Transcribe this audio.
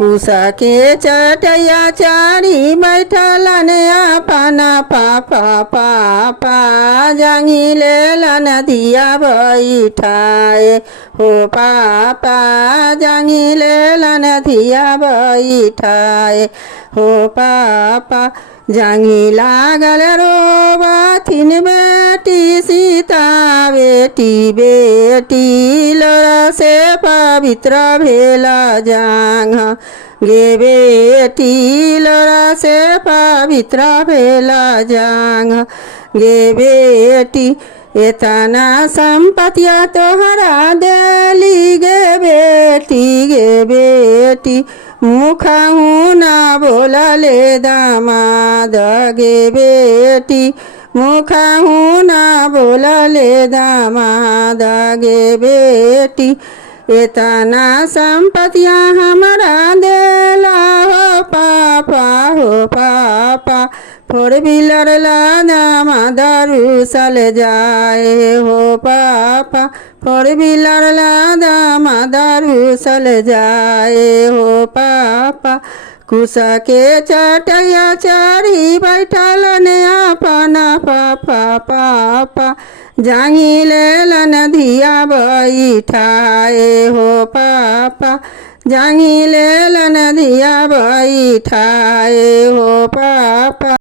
कुसा के चटैया चारी बैठलन अपना पापा पापा जांगी लेलन धिया बैठाए हो पापा जांगी लेलन धिया बैठाए हो पापा जांगी लागल रोबाथिन बेटी सीता बेटी बेटी लोरा से पवित्र भेला जांग गे बेटी लोरा से पवित्र भेला जांग गे बेटी एतना संपत्तिया तोहरा देली गे बेटी मुखहु ना बोलले दामाद गे बेटी मुखहु ना बोलले दामाद गे बेटी एतना संपत्तिया हमरा देला हो पापा फोर व्हीलर ला दामाद रुसल जाए हो पापा फोर व्हीलर ला दामाद रुसल जाए हो पापा कुसा के चटैया चारी बैठलन अपना पापा पापा जांगी लेलन धिया बैठाए हो पापा जांगी लेलन धिया बैठाए हो पापा।